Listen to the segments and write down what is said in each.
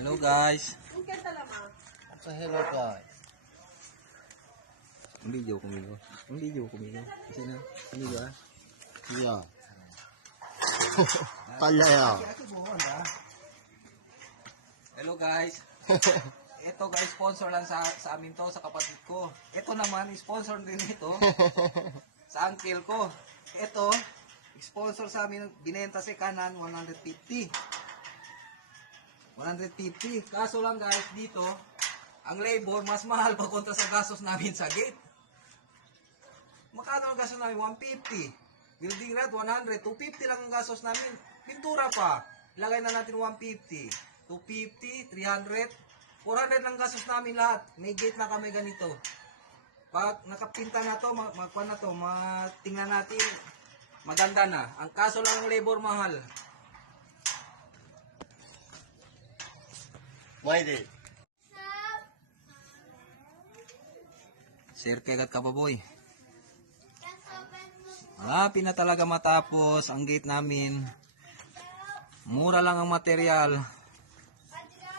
Hello guys. Hello guys. Ang video kumigo. Kasi na. Kumigo ah. Iya. Palaya. Hello guys. Ito guys, sponsor lang sa amin to, sa kapatid ko. Ito naman, sponsor din ito. Sa uncle ko. Ito, sponsor sa amin, binenta si kanan 150. 150. Kaso lang guys, dito, ang labor mas mahal pa kontra sa gastos namin sa gate. Makano ang gastos namin? 150. Building rate 100. 250 lang ang gastos namin. Pintura pa. Ilagay na natin 150. 250, 300, 400 lang gastos namin lahat. May gate na kami ganito. Pag nakapinta na to, magkuhan na to, tingnan natin, maganda na. Ang kaso lang ang labor mahal. Why did? Sir, kagat ka pa boy. Malapit na talaga matapos ang gate namin. Mura lang ang material.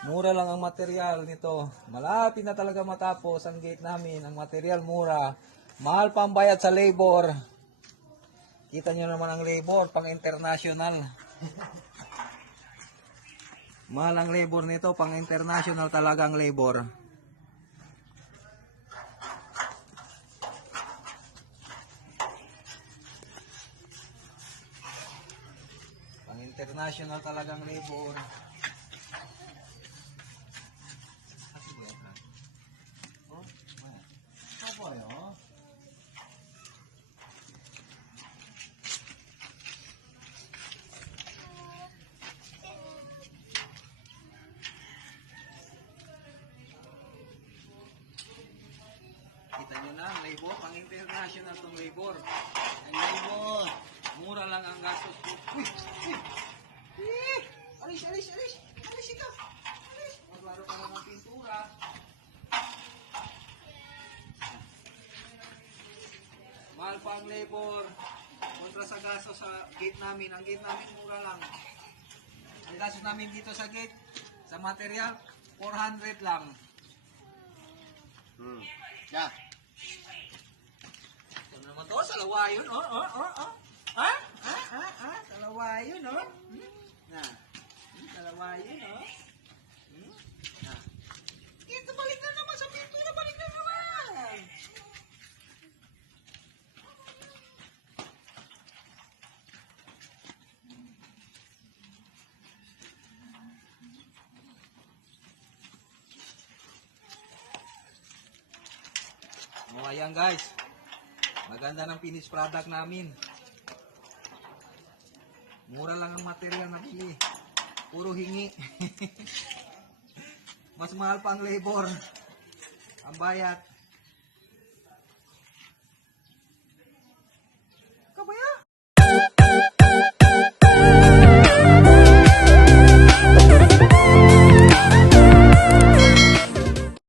Mura lang ang material nito. Malapit na talaga matapos ang gate namin. Ang material mura. Mahal pa ang bayad sa labor. Kita nyo naman ang labor pang international. Mahal ang labor nito. Pang international talaga ang labor. Pang international talagang labor. Kita nyo na, ang labor, pang international tong labor. Ang labor, mura lang ang gastos ko. Uy! Uy! Alis! Alis ito! Alis! Maglaro ka lang ng pintura. Mahal pa ang labor. Kontra sa gastos sa gate namin. Ang gate namin mura lang. Ang gastos namin dito sa gate, sa material, 400 lang. Yeah. Ito naman to, salawayon, Ha? Salawayon, Na. Salawayon, Na. Ito, balik na naman sa pintura, balik na naman. Oh, ayan guys. Maganda ng finished product namin. Mura lang ang material na bili. Puro hingi. Mas mahal pa ang labor. Ang bayad.